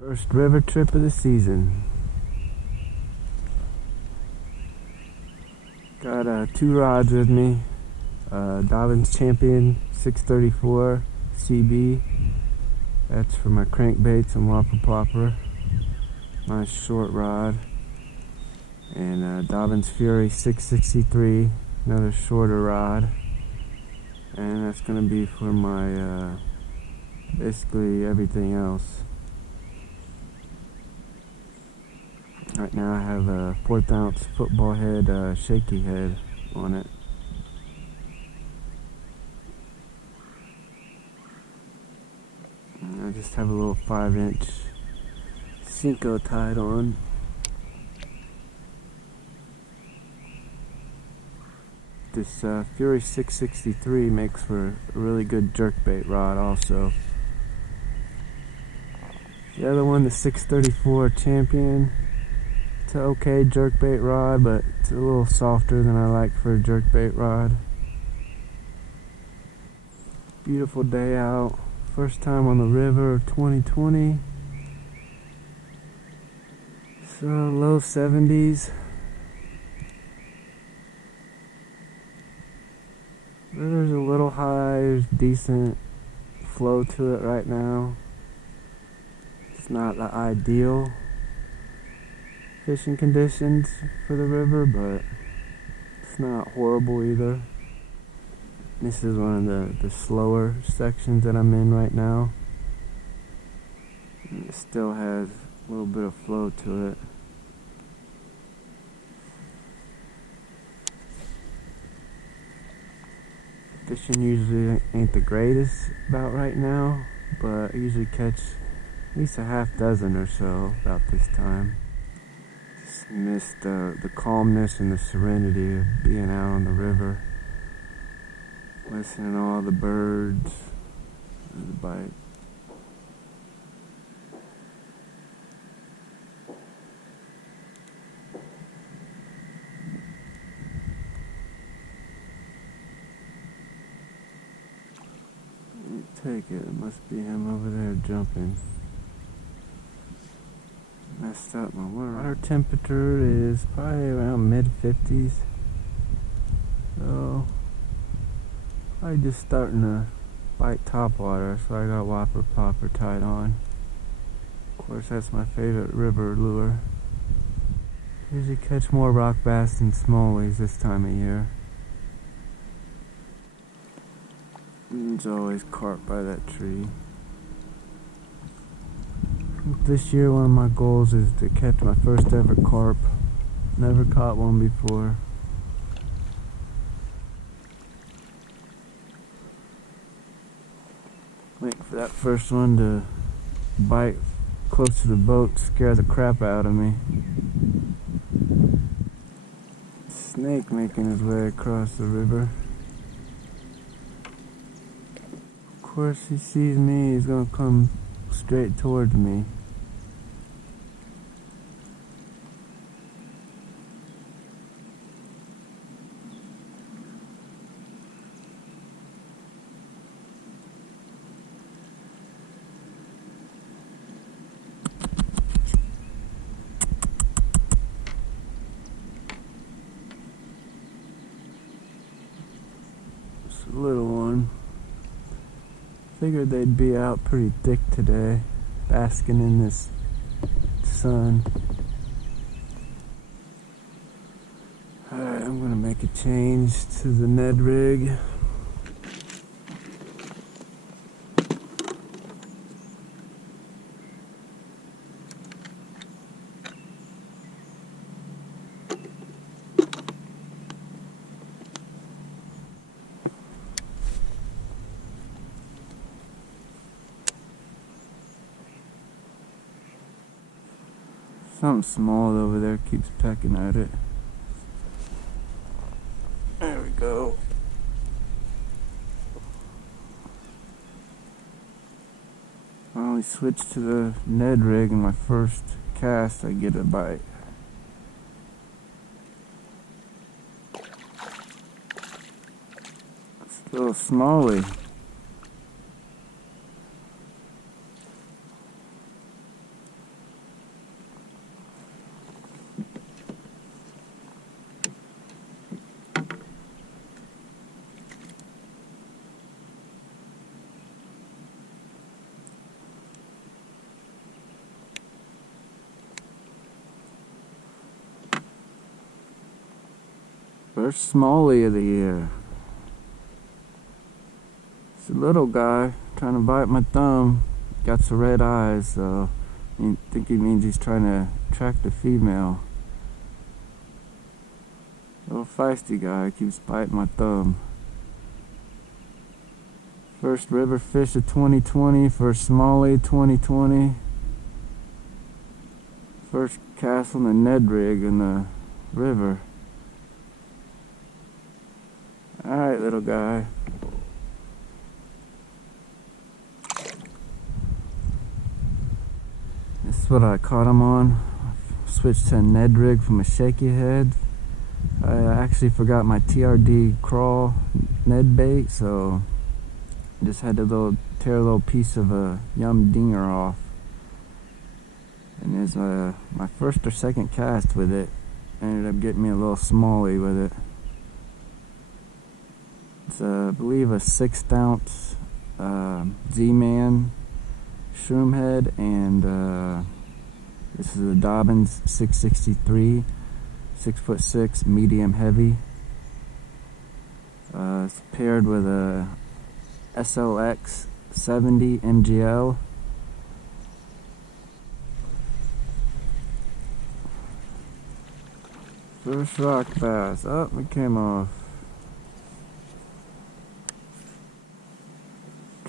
First river trip of the season. Got 2 rods with me. Dobyns Champion 634 CB. That's for my crankbaits and Whopper Plopper. Nice short rod. And Dobyns Fury 663, another shorter rod. And that's gonna be for my basically everything else. Right now I have a 1/4 ounce football head, Shakey head on it. And I just have a little 5-inch Cinco tied on. This Fury 663 makes for a really good jerkbait rod also. The other one, the 634 Champion, it's an okay jerkbait rod, but it's a little softer than I like for a jerkbait rod. Beautiful day out. First time on the river, 2020. So low 70s. There's a little high, there's decent flow to it right now. It's not the ideal fishing conditions for the river, but it's not horrible either. This is one of the slower sections that I'm in right now. And it still has a little bit of flow to it. Fishing usually ain't the greatest about right now, but I usually catch at least a half dozen or so about this time. Just miss the calmness and the serenity of being out on the river, listening to all the birds, the bite. Take it. It must be him over there jumping. Messed up my water temperature is probably around mid-50s. So I'm just starting to bite topwater, so I got Whopper Plopper tied on. Of course, that's my favorite river lure. Usually catch more rock bass than smallies this time of year. There's always carp by that tree. This year one of my goals is to catch my first ever carp. Never caught one before. Waiting for that first one to bite close to the boat, scare the crap out of me. Snake making his way across the river. Of course, he sees me, he's gonna come straight towards me. It's a little one. Figured they'd be out pretty thick today, basking in this sun. Alright, I'm gonna make a change to the Ned Rig. Something small over there keeps pecking at it. There we go. I only switched to the Ned Rig in my first cast, I get a bite. It's a little smallie. First smallie of the year. It's a little guy trying to bite my thumb. Got some red eyes, so I think he means he's trying to attract a female. Little feisty guy keeps biting my thumb. First river fish of 2020, first smallie 2020. First cast on the Ned Rig in the river. Alright, little guy. This is what I caught him on. I switched to a Ned Rig from a Shakey head. I actually forgot my TRD crawl Ned bait, so just had to tear a little piece of a yum dinger off. And it was my first or second cast with it. Ended up getting me a little smallie with it. It's I believe a 1/6 ounce Z-Man shroom head, and this is a Dobyns 663, 6'6", medium heavy. It's paired with a SLX 70 MGL. First rock bass. Oh, it came off.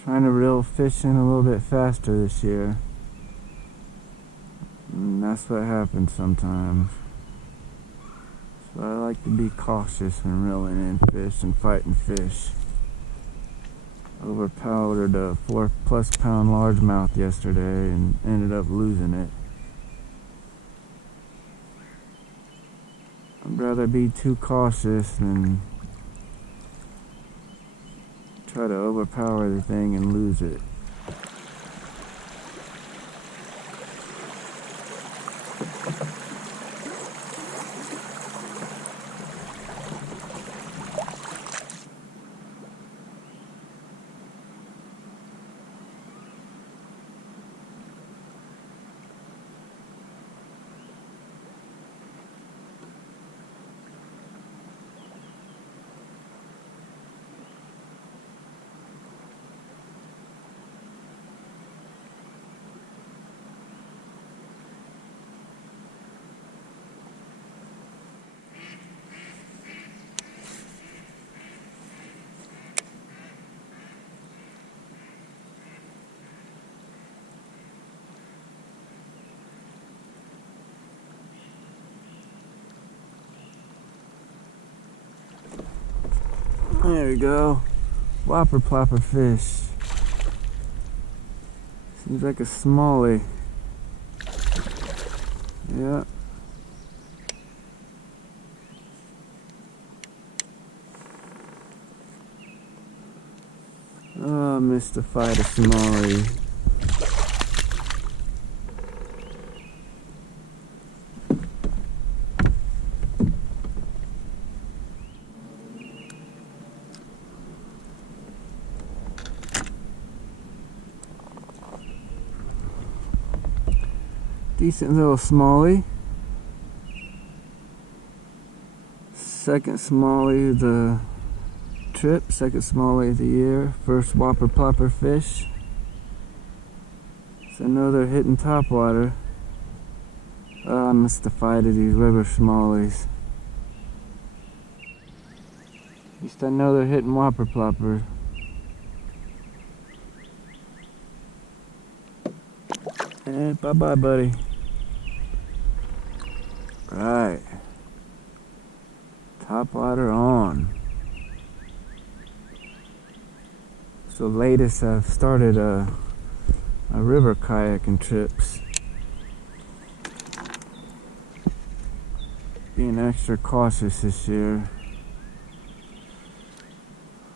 Trying to reel fish in a little bit faster this year. And that's what happens sometimes. So I like to be cautious when reeling in fish and fighting fish. Overpowered a 4+ pound largemouth yesterday and ended up losing it. I'd rather be too cautious than try to overpower the thing and lose it. There we go. Whopper Plopper fish. Seems like a smallie. Yeah. Oh, I missed the fight of smallie. Decent little smallie. Second smallie of the trip, second smallie of the year. First Whopper Plopper fish. So I know they're hitting topwater. Oh, I missed the fight of these river smallies. At least I know they're hitting Whopper Plopper. And bye-bye, buddy. Right. Topwater on. So latest I've started a river kayaking trips. Being extra cautious this year.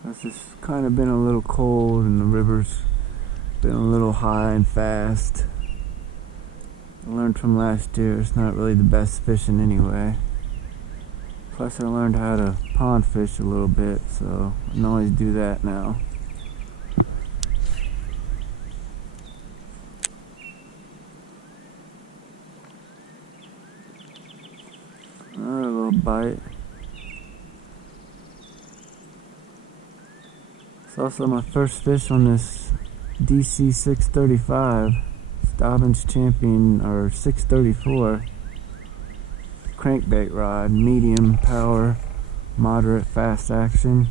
It's just kind of been a little cold and the river's been a little high and fast. I learned from last year it's not really the best fishing anyway. Plus I learned how to pond fish a little bit, so I can always do that now. Another little bite. It's also my first fish on this DC 635. It's Dobyns Champion, or 634. Crankbait rod, medium power, moderate fast action.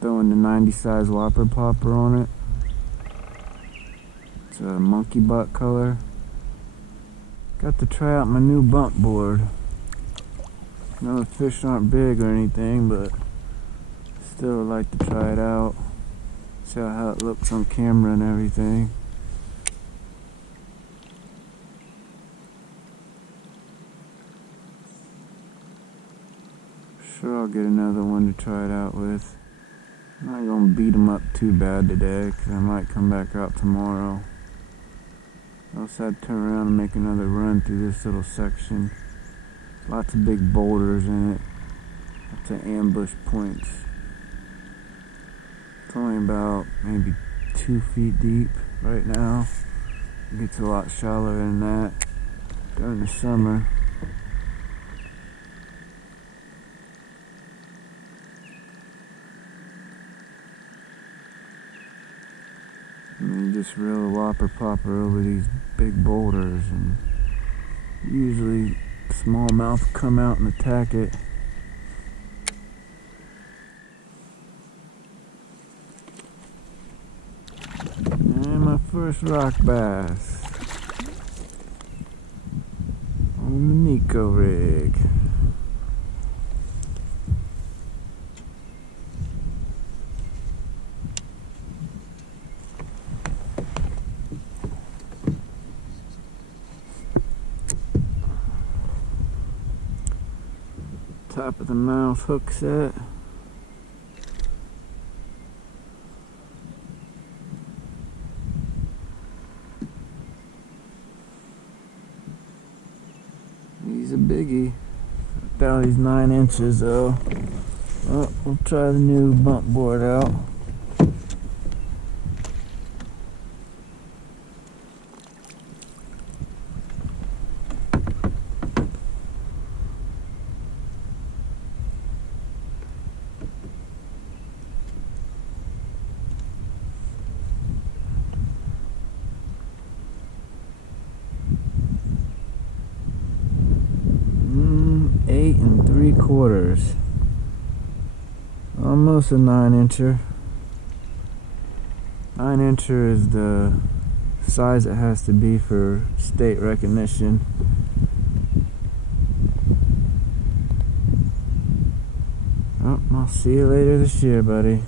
Throwing the 90 size Whopper Plopper on it. It's a monkey butt color. Got to try out my new bump board. I know the fish aren't big or anything, but still like to try it out. See how it looks on camera and everything. Sure, I'll get another one to try it out with. I'm not gonna beat them up too bad today, because I might come back out tomorrow. I also had to turn around and make another run through this little section. Lots of big boulders in it. Lots of ambush points. It's only about maybe 2 feet deep right now. It gets a lot shallower than that during the summer. And you just reel a Whopper Plopper over these big boulders, and usually smallmouth come out and attack it. And my first rock bass on the Neko Rig. Top of the mouth hook set. He's a biggie. About he's 9 inches though. Well, we'll try the new bump board out. Eight and 3/4. Almost a 9-incher. 9-incher is the size it has to be for state recognition. Oh, I'll see you later this year, buddy.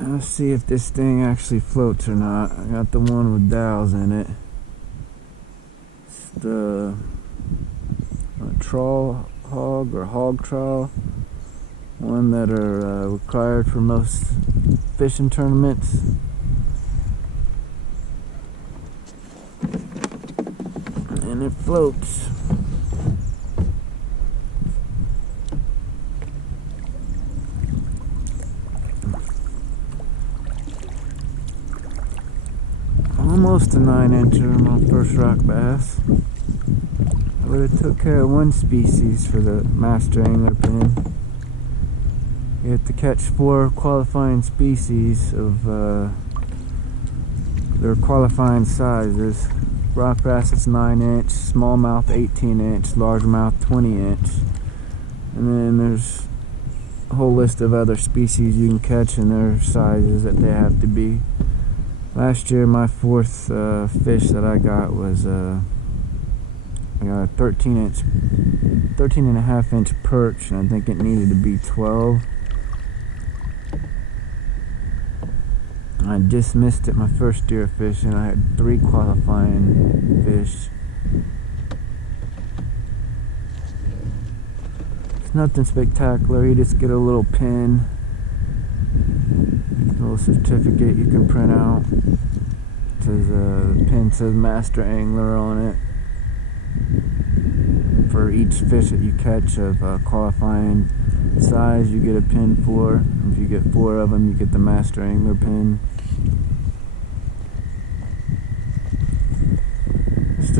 Let's see if this thing actually floats or not. I got the one with dowels in it. It's the trawl hog or hog trawl. One that are required for most fishing tournaments. And it floats. Almost a 9-incher on my first rock bass. I would have took care of one species for the master angler pin. You have to catch 4 qualifying species of their qualifying sizes. Rock bass is 9-inch, smallmouth 18-inch, largemouth 20-inch. And then there's a whole list of other species you can catch and their sizes that they have to be. Last year, my 4th fish that I got was I got a 13.5-inch perch, and I think it needed to be 12. I just missed it my first year fishing. I had 3 qualifying fish. It's nothing spectacular. You just get a little pin. A little certificate you can print out. It says the pin says master angler on it. For each fish that you catch of qualifying size, you get a pin for. If you get 4 of them, you get the master angler pin.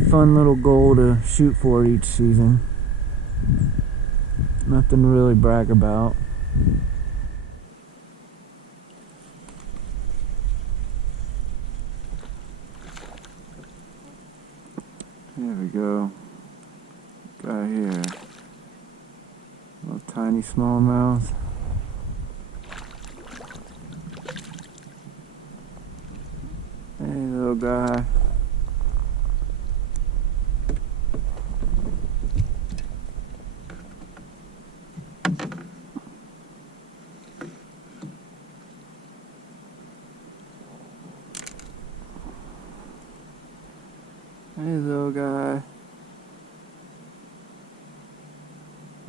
fun little goal to shoot for each season. Nothing to really brag about. There we go. Guy here. Little tiny smallmouth. Hey, little guy. Hey, little guy.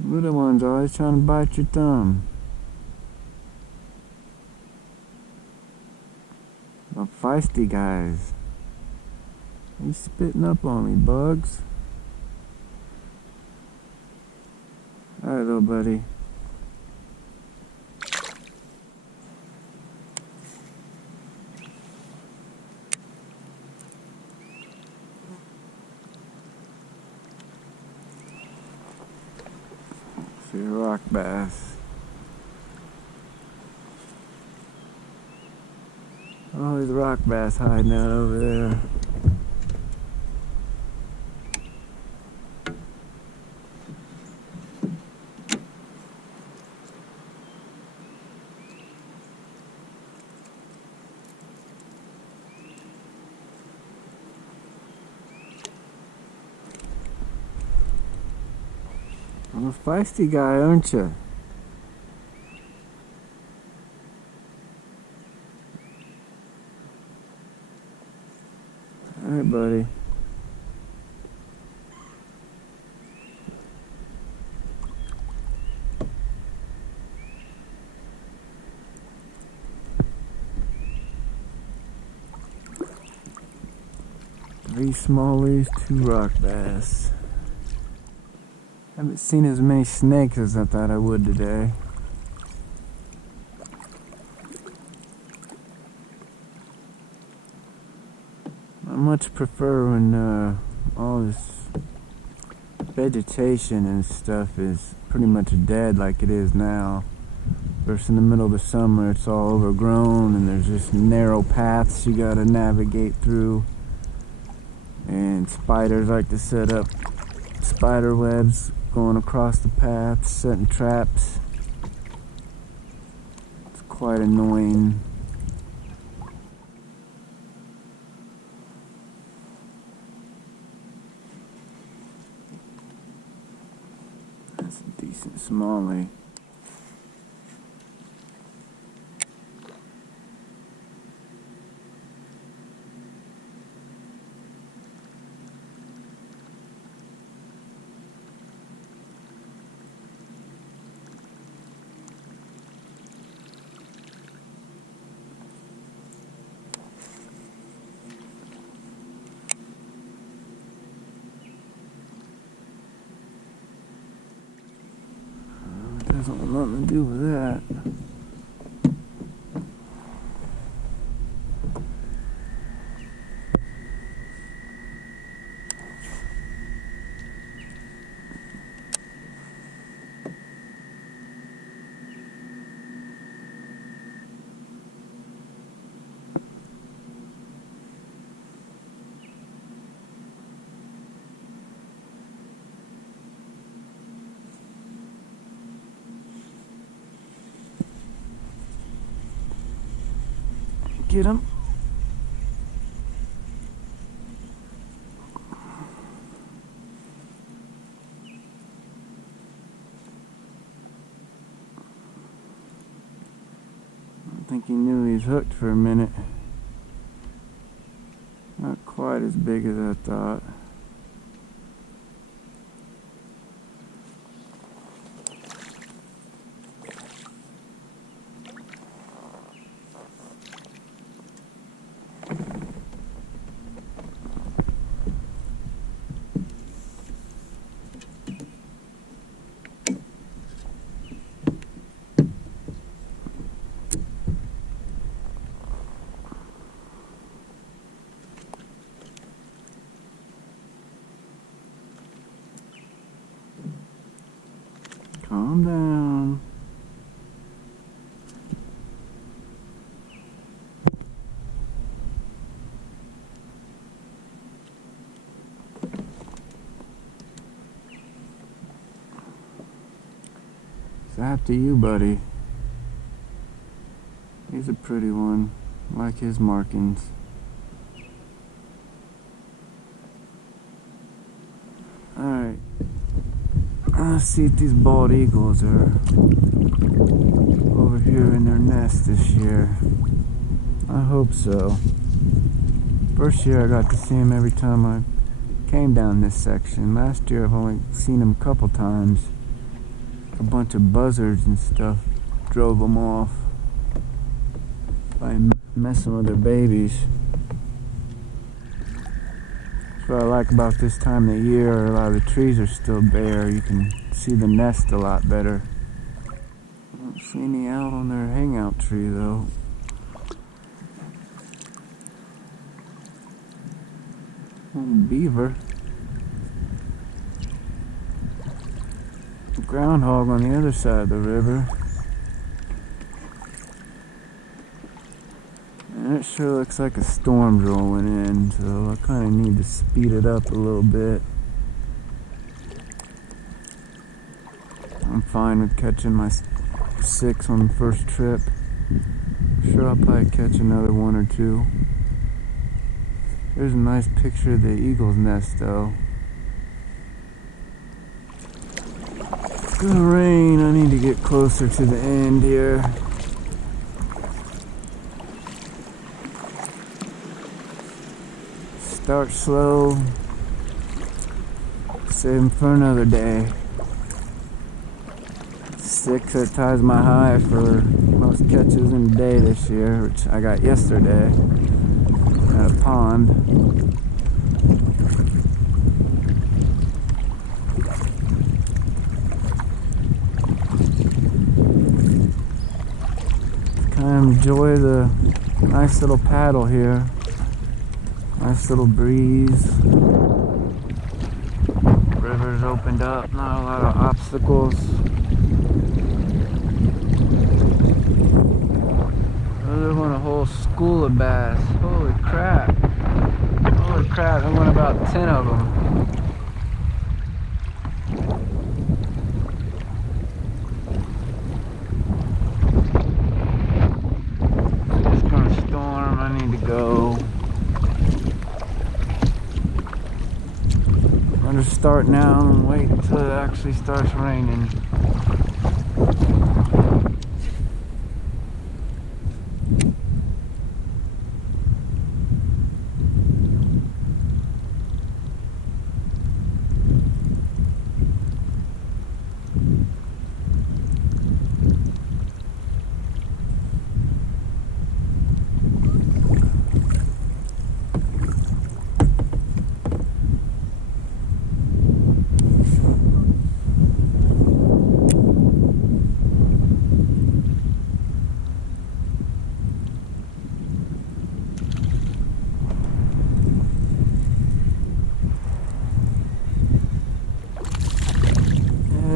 Little one's always trying to bite your thumb. The feisty guys. He's spitting up on me, Bugs. Alright, little buddy. See a rock bass. Oh, there's a rock bass hiding out over there. I'm a feisty guy, aren't you? Alright, buddy. Three smallies, 2 rock bass. Haven't seen as many snakes as I thought I would today. I much prefer when all this vegetation and stuff is pretty much dead like it is now. Versus in the middle of the summer, it's all overgrown and there's just narrow paths you gotta navigate through. And spiders like to set up spider webs going across the path, setting traps. It's quite annoying. That's a decent smallie. Doesn't want nothing to do with that. Get him. I think he knew he was hooked for a minute. Not quite as big as I thought. Calm down. It's after you, buddy. He's a pretty one. I like his markings. Alright. Let's see if these bald eagles are over here in their nest this year. I hope so. First year I got to see them every time I came down this section. Last year I've only seen them a couple times. A bunch of buzzards and stuff drove them off by messing with their babies. That's what I like about this time of the year. A lot of the trees are still bare. You can see the nest a lot better. I don't see any out on their hangout tree though. Beaver. Groundhog on the other side of the river. And it sure looks like a storm's rolling in, so I kind of need to speed it up a little bit. I'm fine with catching my 6 on the first trip. Sure, I'll probably catch another 1 or 2. There's a nice picture of the eagle's nest though. It's gonna rain. I need to get closer to the end here. Start slow. Save them for another day. 6 that ties my high for most catches in a day this year, which I got yesterday at a pond. Kind of enjoy the nice little paddle here. Nice little breeze. River's opened up, not a lot of obstacles. There went a whole school of bass. Holy crap. Holy crap, there went about 10 of them. It's gonna storm, I need to go. I'm gonna start now and wait until it actually starts raining.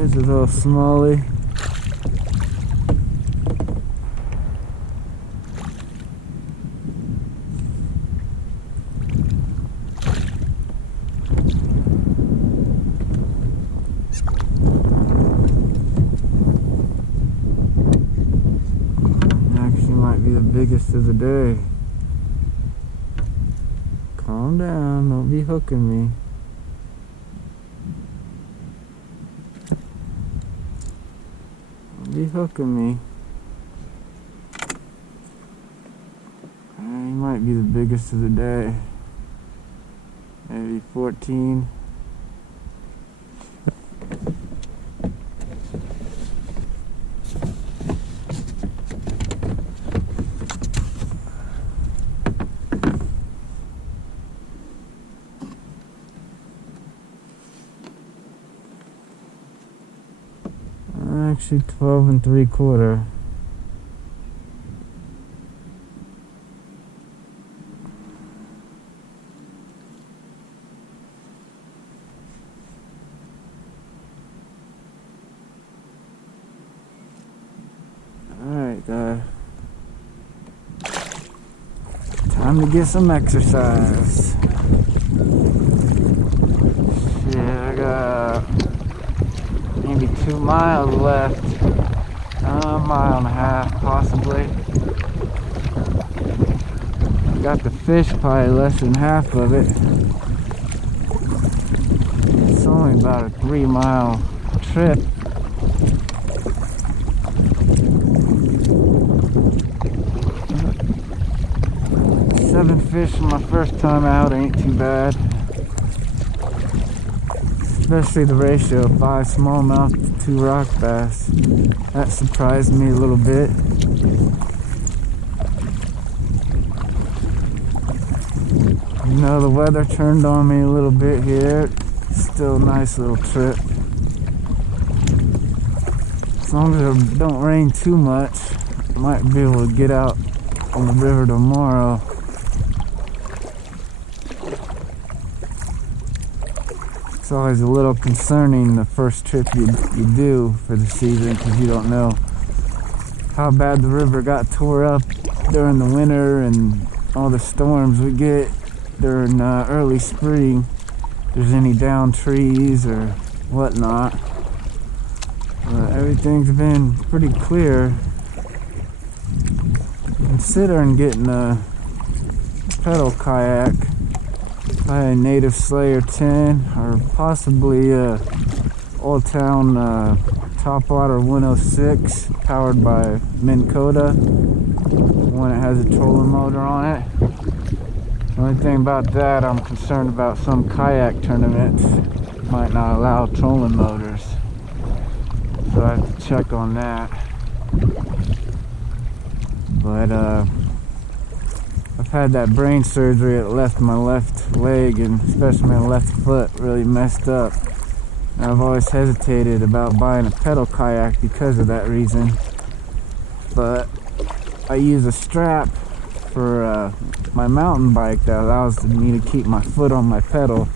There's a little smallie. Actually might be the biggest of the day. Calm down, don't be hooking me. Be hooking me. He might be the biggest of the day. Maybe 14. Actually 12 3/4. Time to get some exercise. Shit, I got maybe 2 miles left. A mile and a half, possibly. Got the fish probably less than half of it. It's only about a 3-mile trip. Seven fish for my first time out ain't too bad. Especially the ratio of 5 smallmouth to 2 rock bass. That surprised me a little bit. You know, the weather turned on me a little bit here. Still a nice little trip. As long as it don't rain too much, I might be able to get out on the river tomorrow. It's always a little concerning the first trip you do for the season, because you don't know how bad the river got tore up during the winter and all the storms we get during early spring. If there's any downed trees or whatnot. Everything's been pretty clear. Considering getting a pedal kayak, probably a Native Slayer 10 or possibly a Old Town Topwater 106 powered by Neko Rig, one that has a trolling motor on it. The only thing about that, I'm concerned about some kayak tournaments might not allow trolling motors, so I have to check on that. But I've had that brain surgery that left my left leg and especially my left foot really messed up. And I've always hesitated about buying a pedal kayak because of that reason. But I use a strap for my mountain bike that allows me to keep my foot on my pedal.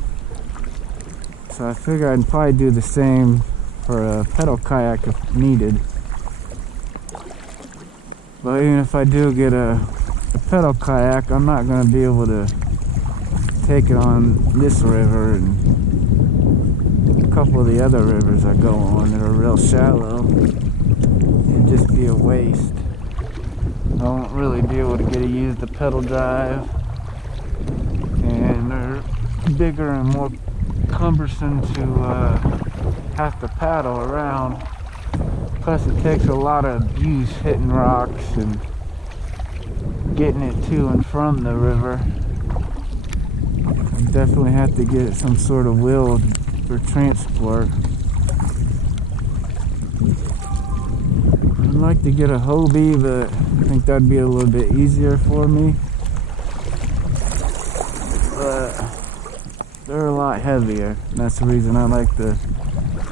So I figure I'd probably do the same for a pedal kayak if needed. But even if I do get a pedal kayak, I'm not going to be able to take it on this river and a couple of the other rivers I go on that are real shallow. It'd just be a waste. I won't really be able to get to use the pedal drive, and they're bigger and more cumbersome to have to paddle around. Plus it takes a lot of abuse hitting rocks and getting it to and from the river. I definitely have to get some sort of wheel for transport. I'd like to get a Hobie, but I think that'd be a little bit easier for me. But they're a lot heavier, and that's the reason I like the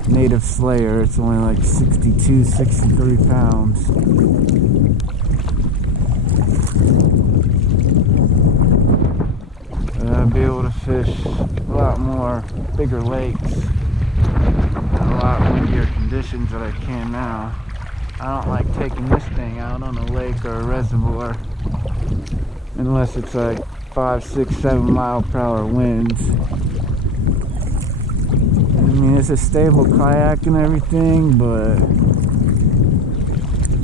Native Slayer. It's only like 62, 63 pounds. But I'll be able to fish a lot more bigger lakes and a lot windier conditions than I can now. I don't like taking this thing out on a lake or a reservoir unless it's like 5, 6, 7 mile per hour winds. I mean, it's a stable kayak and everything, but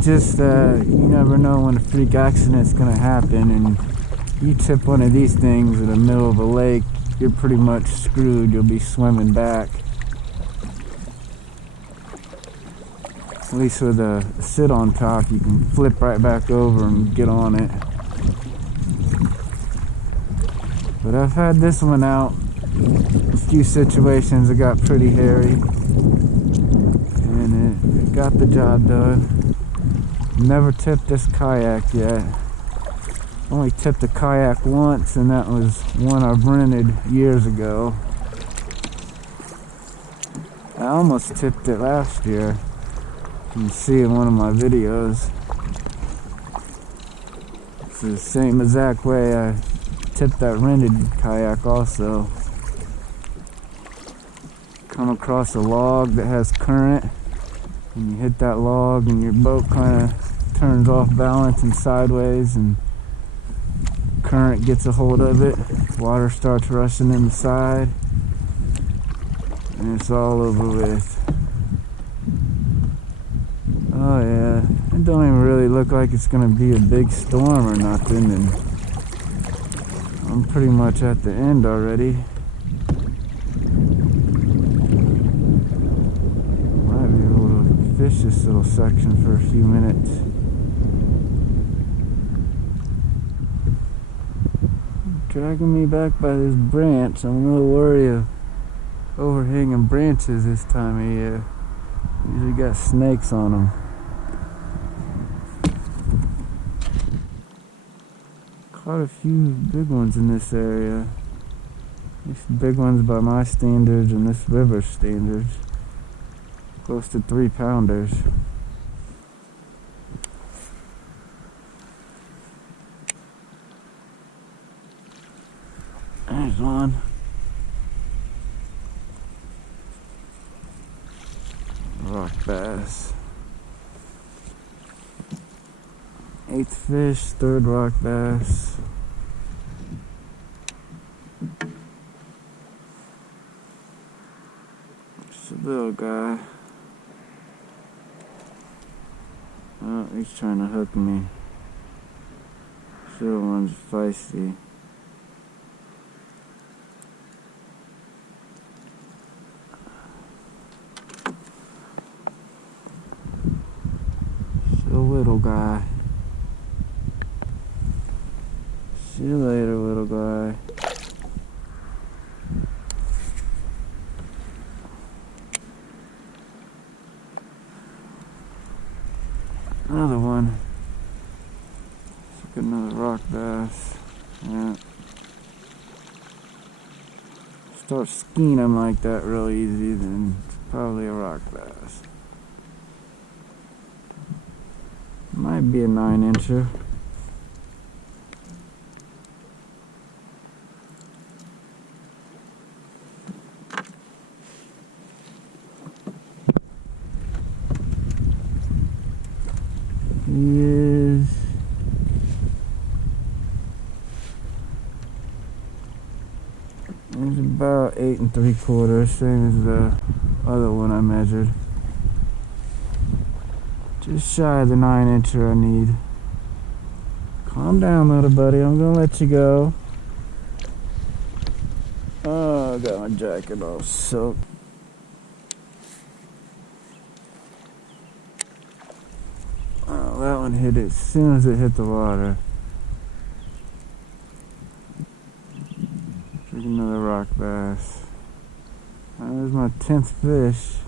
just you never know when a freak accident's gonna happen, and you tip one of these things in the middle of a lake, you're pretty much screwed. You'll be swimming back. At least with a sit on top, you can flip right back over and get on it. But I've had this one out. A few situations it got pretty hairy, and it got the job done. Never tipped this kayak yet. Only tipped a kayak once, and that was one I've rented years ago. I almost tipped it last year. You can see in one of my videos. It's the same exact way I tipped that rented kayak also. Come across a log that has current, and you hit that log and your boat kind of turns off balance and sideways, and current gets a hold of it, water starts rushing in the side, and it's all over with. Oh yeah, it don't even really look like it's gonna be a big storm or nothing, and I'm pretty much at the end already. Might be able to fish this little section for a few minutes. Dragging me back by this branch. I'm a little worried of overhanging branches this time of year. Usually got snakes on them. Caught a few big ones in this area. These big ones by my standards and this river standards. Close to 3-pounders. There's one. Rock bass. 8th fish, 3rd rock bass. Just a little guy. Oh, he's trying to hook me. Sure one's feisty. Little guy. See you later, little guy. Another one. Let's get another rock bass. Yeah. Start skiing them like that real easy, then it's probably a rock bass. Might be a 9-incher. He is he's about 8 3/4, same as the other one I measured. Just shy of the 9-incher I need. Calm down, little buddy. I'm gonna let you go. Oh, I got my jacket all soaked. Oh, that one hit it as soon as it hit the water. Take another rock bass. There's my 10th fish.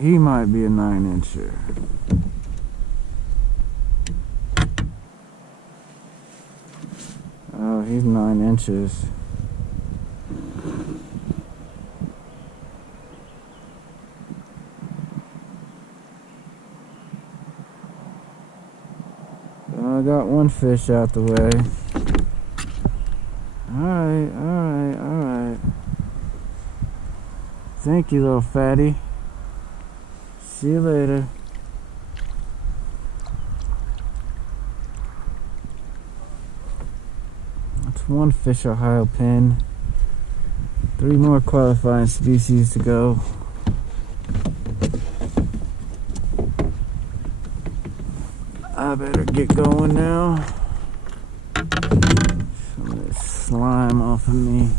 He might be a 9-incher. Oh, he's 9 inches. I got one fish out the way. Alright, alright, alright. Thank you, little fatty. See you later. That's one fish Ohio pin. 3 more qualifying species to go. I better get going now. Some of this slime off of me.